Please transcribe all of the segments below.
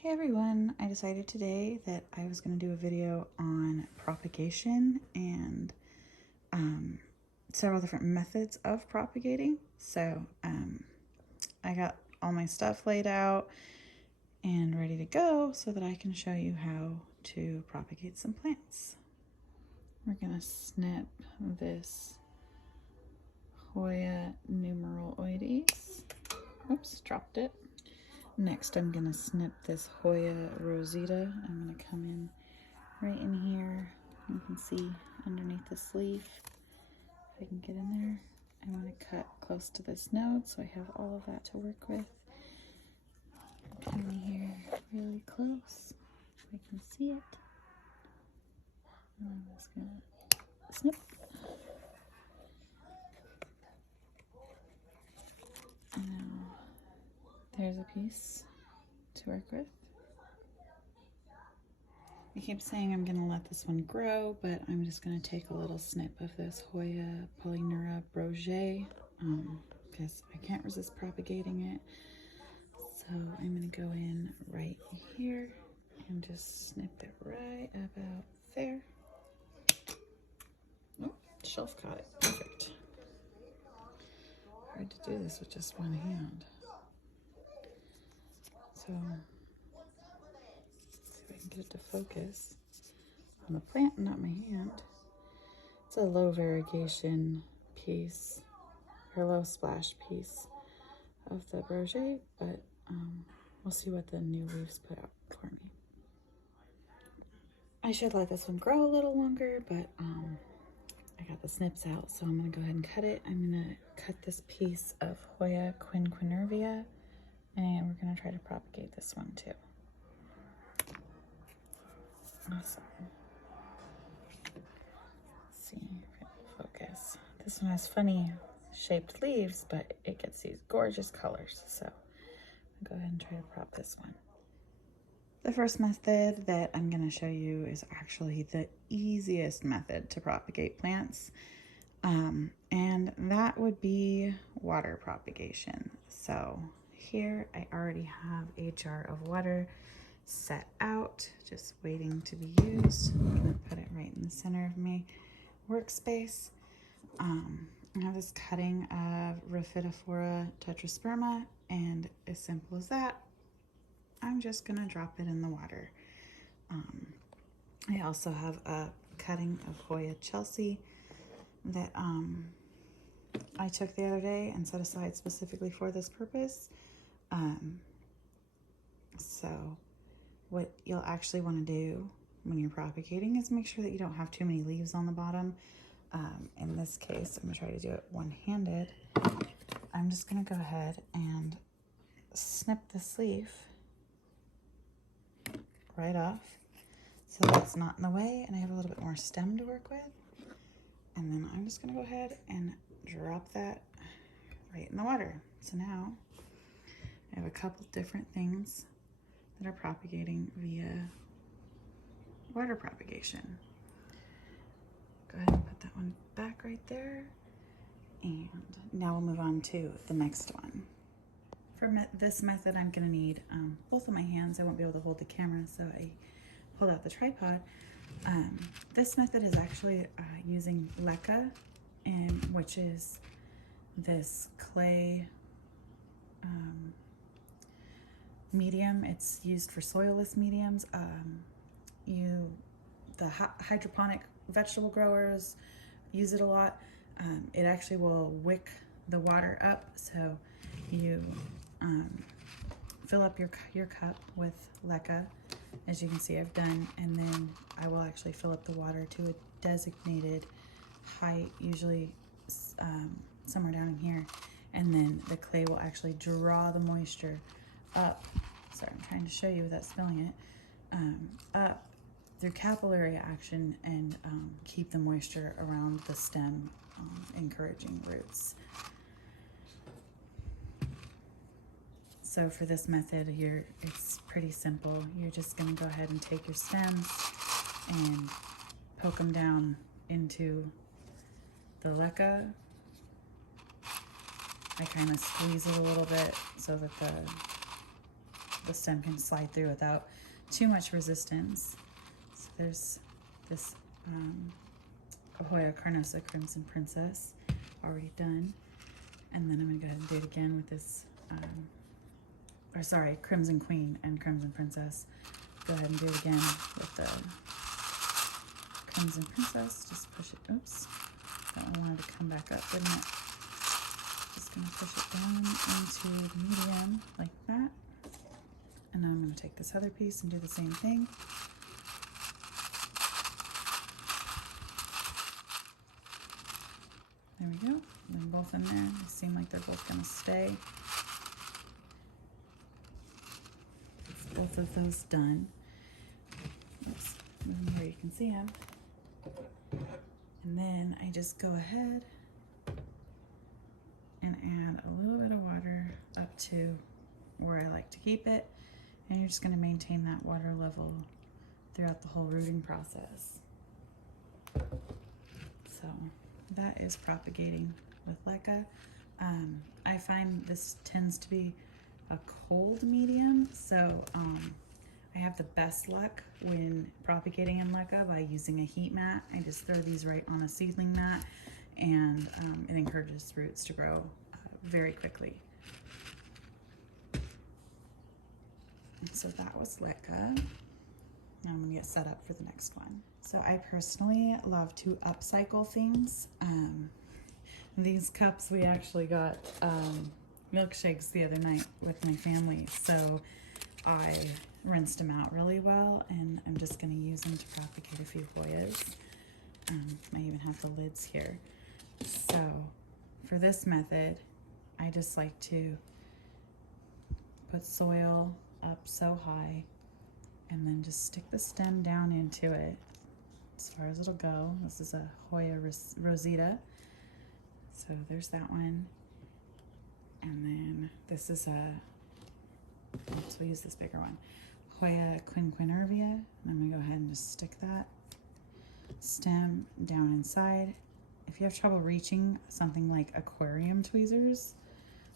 Hey everyone, I decided today that I was going to do a video on propagation and several different methods of propagating. So I got all my stuff laid out and ready to go so that I can show you how to propagate some plants. We're going to snip this Hoya numeraloides. Oops, dropped it. Next, I'm going to snip this Hoya rosita. I'm going to come in right in here. You can see underneath this leaf, if I can get in there. I want to cut close to this node so I have all of that to work with. Come in here really close so I can see it. And I'm just going to snip. And now there's a piece to work with. I keep saying I'm going to let this one grow, but I'm just going to take a little snip of this Hoya Polyneura Brogée because I can't resist propagating it. So I'm going to go in right here and just snip it right about there. Oh, shelf caught it. Perfect. Hard to do this with just one hand. So see if I can get it to focus on the plant, not my hand. It's a low variegation piece, or low splash piece of the Brogée, but we'll see what the new leaves put out for me. I should let this one grow a little longer, but I got the snips out, so I'm gonna go ahead and cut it. I'm gonna cut this piece of Hoya quinquenervia, and we're gonna try to propagate this one too. Awesome. Let's see if it will focus. This one has funny shaped leaves, but it gets these gorgeous colors. So I'll go ahead and try to prop this one. The first method that I'm going to show you is actually the easiest method to propagate plants. And that would be water propagation. So here I already have a jar of water set out, just waiting to be used. I'm going to put it right in the center of my workspace. I have this cutting of Rhaphidophora tetrasperma, and as simple as that, I'm just gonna drop it in the water. I also have a cutting of Hoya Chelsea that I took the other day and set aside specifically for this purpose. So what you'll actually want to do when you're propagating is make sure that you don't have too many leaves on the bottom. In this case, I'm gonna try to do it one-handed. I'm just gonna go ahead and snip this leaf right off so that's not in the way and I have a little bit more stem to work with. And then I'm just gonna go ahead and drop that right in the water. So now I have a couple different things that are propagating via water propagation. Go ahead and put that one back right there. And now we'll move on to the next one. For this method, I'm gonna need both of my hands. I won't be able to hold the camera, so I pulled out the tripod. This method is actually using leca, which is this clay medium. It's used for soilless mediums. The hydroponic vegetable growers use it a lot. It actually will wick the water up, so you fill up your cup with leca, as you can see I've done, and then I will actually fill up the water to a designated height, usually somewhere down in here, and then the clay will actually draw the moisture up. Sorry, I'm trying to show you without spilling it. Up through capillary action and keep the moisture around the stem, encouraging roots. So for this method here, it's pretty simple. You're just gonna go ahead and take your stems and poke them down into the leca. I kind of squeeze it a little bit so that the stem can slide through without too much resistance. So there's this Hoya Carnosa Crimson Princess already done. And then I'm gonna go ahead and do it again with this, Crimson Queen and Crimson Princess. Go ahead and do it again with the Crimson Princess. Just push it, oops. That one wanted to come back up, didn't it? Just gonna push it down into the medium like that. And then I'm gonna take this other piece and do the same thing. There we go. And then both in there. They seem like they're both gonna stay. It's both of those done. Oops, move them where you can see them. And then I just go ahead and add a little bit of water up to where I like to keep it. And you're just gonna maintain that water level throughout the whole rooting process. So that is propagating with LECA. I find this tends to be a cold medium, so I have the best luck when propagating in LECA by using a heat mat. I just throw these right on a seedling mat, and it encourages roots to grow very quickly. So that was LECA. Now I'm gonna get set up for the next one. So I personally love to upcycle things. These cups, we actually got milkshakes the other night with my family. So I rinsed them out really well, and I'm just gonna use them to propagate a few Hoyas. I even have the lids here. So for this method, I just like to put soil up so high and then just stick the stem down into it as far as it'll go. This is a Hoya Rosita. So there's that one. And then this is so we'll use this bigger one, Hoya Quinquenervia. And I'm gonna go ahead and just stick that stem down inside. If you have trouble reaching, something like aquarium tweezers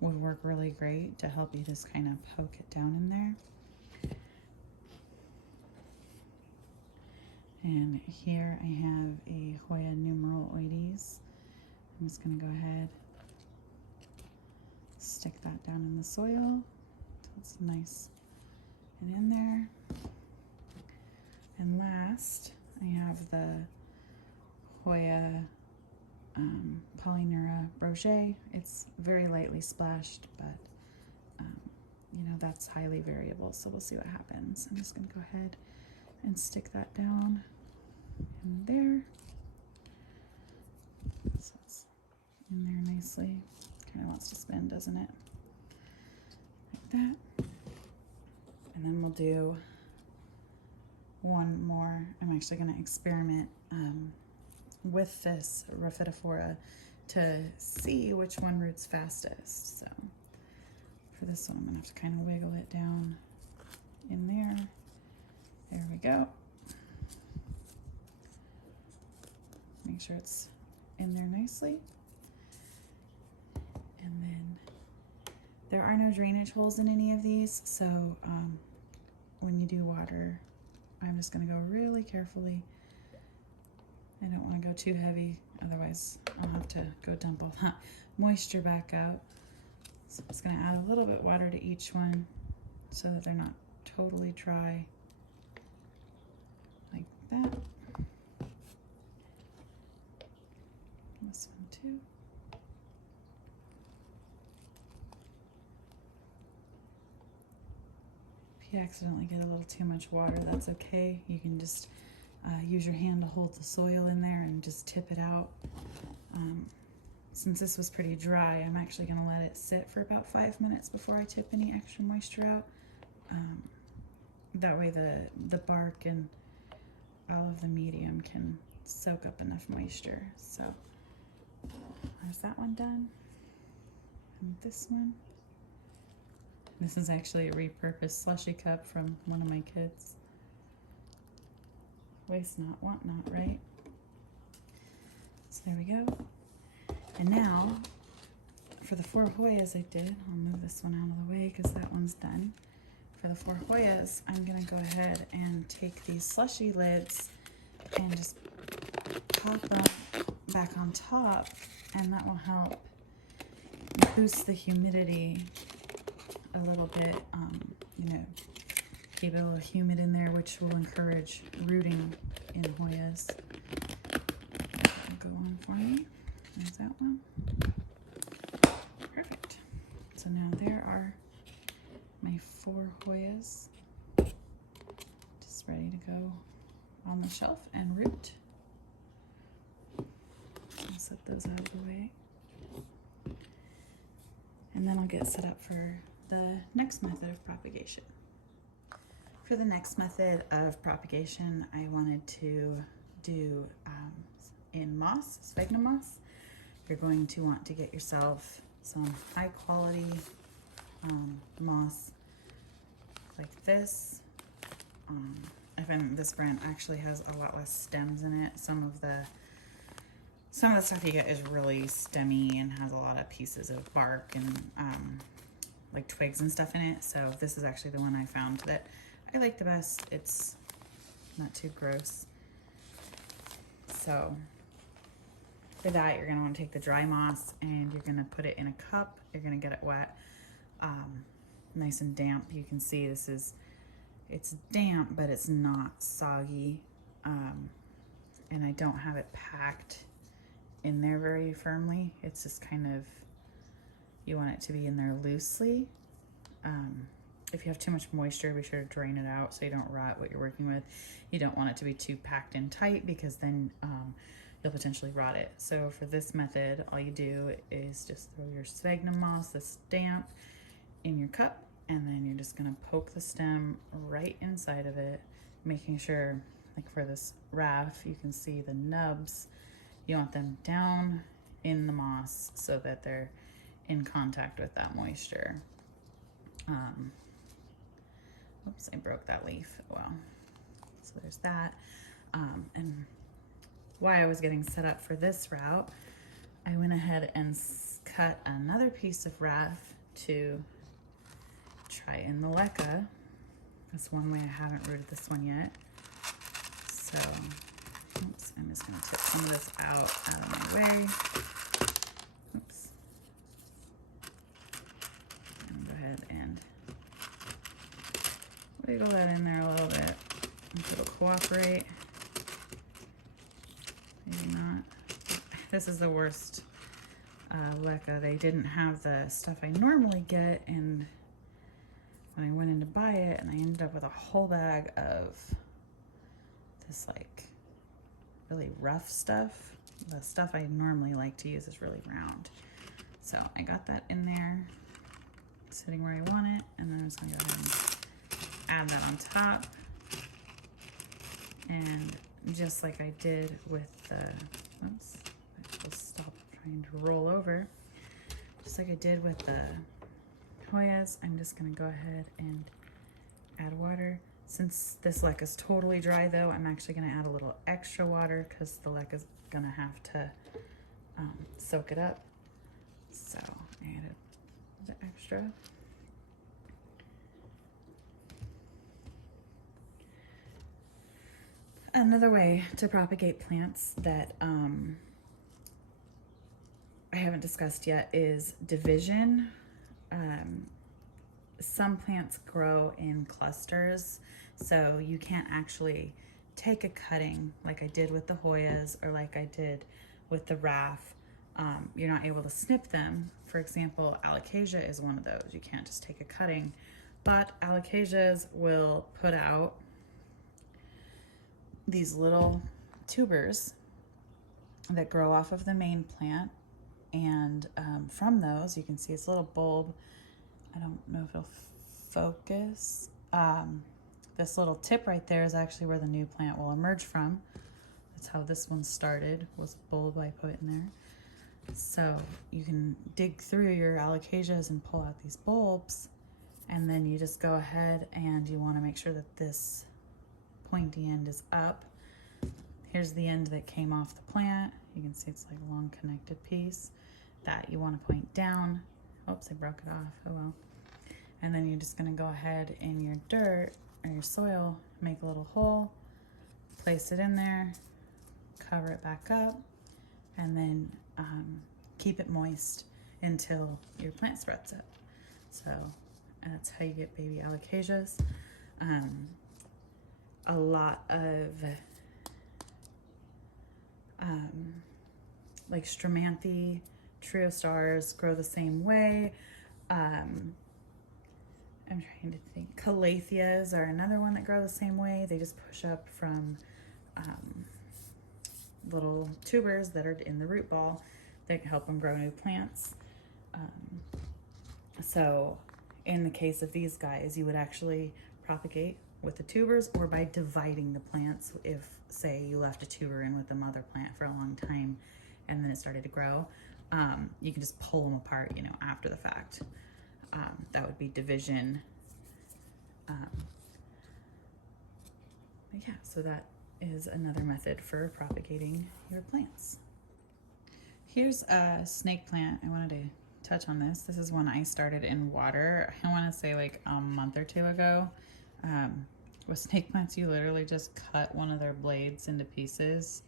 would work really great to help you just kind of poke it down in there. And here I have a Hoya numeraloides. I'm just gonna go ahead, stick that down in the soil so it's nice and in there. And last, I have the Hoya Polyneura Brochet. It's very lightly splashed, but you know, that's highly variable, so we'll see what happens. I'm just gonna go ahead and stick that down in there. So it's in there nicely. Kind of wants to spin, doesn't it? Like that. And then we'll do one more. I'm actually going to experiment with this Rhaphidophora to see which one roots fastest. So for this one, I'm going to have to kind of wiggle it down in there. There we go. Make sure it's in there nicely. And then there are no drainage holes in any of these, so when you do water, I'm just going to go really carefully. I don't want to go too heavy, otherwise I'll have to go dump all that moisture back out. So I'm just going to add a little bit of water to each one so that they're not totally dry, like that. This one too. If you accidentally get a little too much water, that's okay. You can just use your hand to hold the soil in there and just tip it out. Since this was pretty dry, I'm actually going to let it sit for about 5 minutes before I tip any extra moisture out. That way the bark and all of the medium can soak up enough moisture. So there's that one done. And this one. This is actually a repurposed slushy cup from one of my kids. Waste not, want not, right? So there we go. And now, for the 4 Hoyas I did, I'll move this one out of the way because that one's done. for the 4 Hoyas, I'm gonna go ahead and take these slushy lids and just pop them back on top, and that will help boost the humidity a little bit, you know, keep it a little humid in there, which will encourage rooting in Hoyas. That'll go on for me. There's that one. Perfect. So now there are my 4 Hoyas just ready to go on the shelf and root. I'll set those out of the way. And then I'll get set up for the next method of propagation. For the next method of propagation, I wanted to do in moss, sphagnum moss. You're going to want to get yourself some high quality moss like this. I find this brand actually has a lot less stems in it. Some of the stuff you get is really stemmy and has a lot of pieces of bark and like twigs and stuff in it. So this is actually the one I found that I like the best. It's not too gross. So for that, you're gonna want to take the dry moss and you're gonna put it in a cup. You're gonna get it wet, nice and damp. You can see it's damp, but it's not soggy. And I don't have it packed in there very firmly. It's just kind of, you want it to be in there loosely. If you have too much moisture, be sure to drain it out so you don't rot what you're working with. You don't want it to be too packed in tight because then you'll potentially rot it. So for this method, all you do is just throw your sphagnum moss that's damp in your cup, and then you're just gonna poke the stem right inside of it, making sure, like for this raft, you can see the nubs. You want them down in the moss so that they're in contact with that moisture. Oops, I broke that leaf. Well, so there's that. And while I was getting set up for this route, I went ahead and cut another piece of raft to try in the leca. That's one way I haven't rooted this one yet. So, oops, I'm just gonna tip some of this out of my way. Oops. And go ahead and wiggle that in there a little bit. If it'll cooperate. Maybe not. This is the worst leca. They didn't have the stuff I normally get, and when I went in to buy it, and I ended up with a whole bag of this like really rough stuff. The stuff I normally like to use is really round. So I got that in there, sitting where I want it, and then I'm just gonna go ahead and add that on top. And just like I did with the, oops, I will stop trying to roll over. Just like I did with the Hoyas, I'm just gonna go ahead and add water. Since this leca is totally dry though, I'm actually gonna add a little extra water because the leca is gonna have to soak it up. So I added the extra. Another way to propagate plants that I haven't discussed yet is division. Some plants grow in clusters, so you can't actually take a cutting like I did with the Hoyas or like I did with the raft. You're not able to snip them. For example, alocasia is one of those. You can't just take a cutting, but alocasias will put out these little tubers that grow off of the main plant, and from those you can see it's a little bulb. I don't know if it'll focus. This little tip right there is actually where the new plant will emerge from. That's how this one started, was a bulb I put in there. So you can dig through your alocasias and pull out these bulbs, and then you just go ahead and you want to make sure that this pointy end is up. Here's the end that came off the plant. You can see it's like a long connected piece that you want to point down. Oops, I broke it off. Oh well. And then you're just gonna go ahead in your dirt or your soil, make a little hole, place it in there, cover it back up, and then keep it moist until your plant sprouts up. So that's how you get baby alocasias. A lot of like Stramanthe, trio stars grow the same way. I'm trying to think. Calatheas are another one that grow the same way. They just push up from little tubers that are in the root ball that can help them grow new plants. So in the case of these guys, you would actually propagate with the tubers or by dividing the plants. If, say, you left a tuber in with the mother plant for a long time and then it started to grow, you can just pull them apart, you know, after the fact. That would be division. Yeah, so that is another method for propagating your plants. Here's a snake plant. I wanted to touch on this. This is one I started in water, I want to say like a month or two ago. With snake plants, you literally just cut one of their blades into pieces.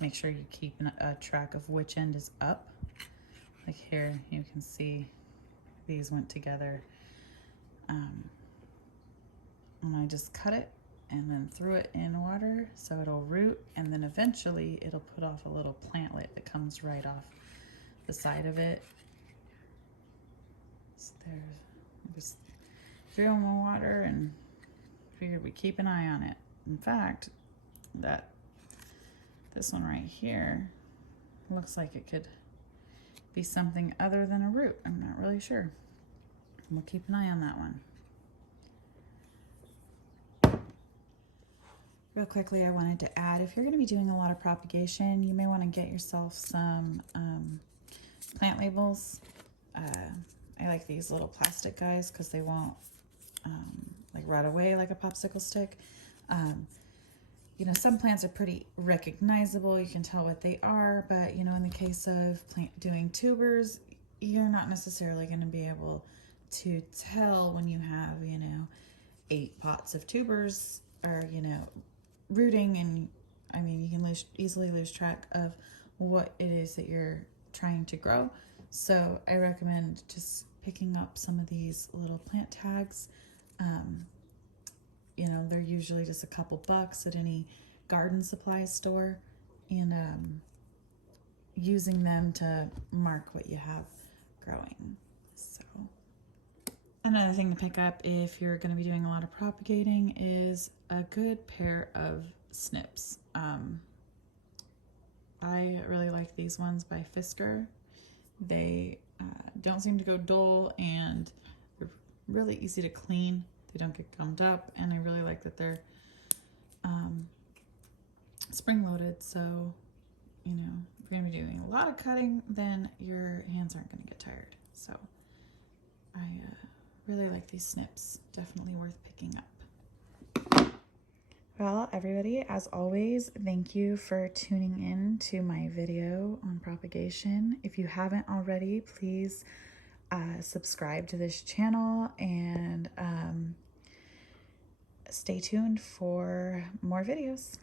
Make sure you keep a track of which end is up. Like here, you can see these went together. And I just cut it and then threw it in water so it'll root, and then eventually it'll put off a little plantlet that comes right off the side of it. So there's, just threw them in water and figured we'd keep an eye on it. In fact, this one right here looks like it could be something other than a root. I'm not really sure. We'll keep an eye on that one. Real quickly, I wanted to add, if you're going to be doing a lot of propagation, you may want to get yourself some plant labels. I like these little plastic guys because they won't like rot away like a popsicle stick. You know, some plants are pretty recognizable. You can tell what they are, but you know, in the case of doing tubers, you're not necessarily going to be able to tell when you have, you know, 8 pots of tubers or, you know, rooting, and I mean, you can easily lose track of what it is that you're trying to grow. So I recommend just picking up some of these little plant tags. You know, they're usually just a couple bucks at any garden supply store, and using them to mark what you have growing. So another thing to pick up if you're going to be doing a lot of propagating is a good pair of snips. I really like these ones by Fisker. They don't seem to go dull, and they're really easy to clean. They don't get gummed up, and I really like that they're spring-loaded, so you know, if you're going to be doing a lot of cutting, then your hands aren't going to get tired. So I really like these snips. Definitely worth picking up. Well, everybody, as always, thank you for tuning in to my video on propagation. If you haven't already, please subscribe to this channel and stay tuned for more videos.